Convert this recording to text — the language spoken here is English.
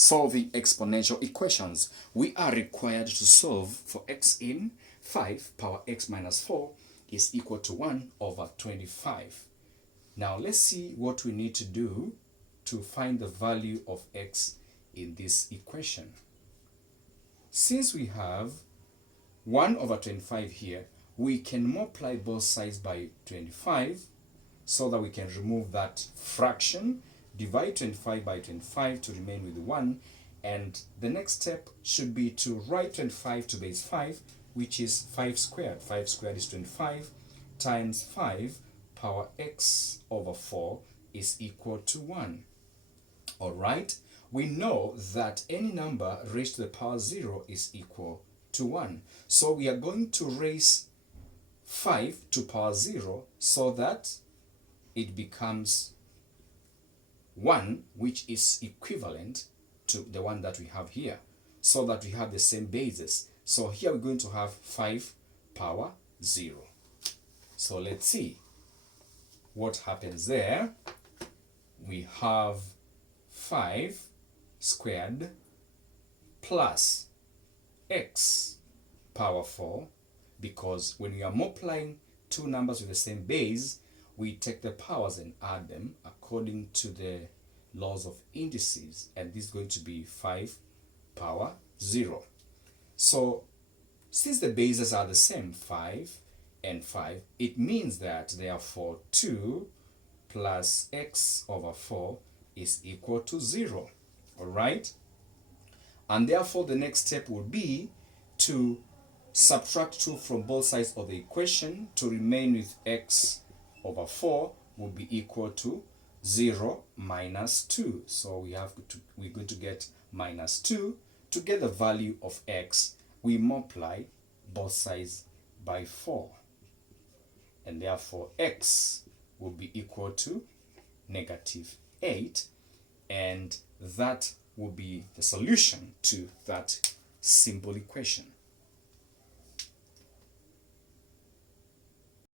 Solving exponential equations. We are required to solve for x in 5 power x minus 4 is equal to 1 over 25. Now let's see what we need to do to find the value of x in this equation. Since we have 1 over 25 here, we can multiply both sides by 25 so that we can remove that fraction, divide 25 by 25 to remain with 1, and the next step should be to write 25 to base 5, which is 5 squared. 5 squared is 25 times 5 power x over 4 is equal to 1. Alright, we know that any number raised to the power 0 is equal to 1. So we are going to raise 5 to power 0 so that it becomes 1, which is equivalent to the one that we have here, so that we have the same basis. So here we're going to have 5 power 0. So let's see what happens there. We have 5 squared plus x power 4, because when we are multiplying two numbers with the same base, we take the powers and add them according to the laws of indices, and this is going to be 5 power 0. So since the bases are the same, 5 and 5, it means that therefore 2 plus x over 4 is equal to 0. Alright? And therefore the next step would be to subtract 2 from both sides of the equation to remain with x over 4 will be equal to 0 minus 2. So we're going to get minus 2. To get the value of x, we multiply both sides by 4. And therefore x will be equal to negative 8. And that will be the solution to that simple equation.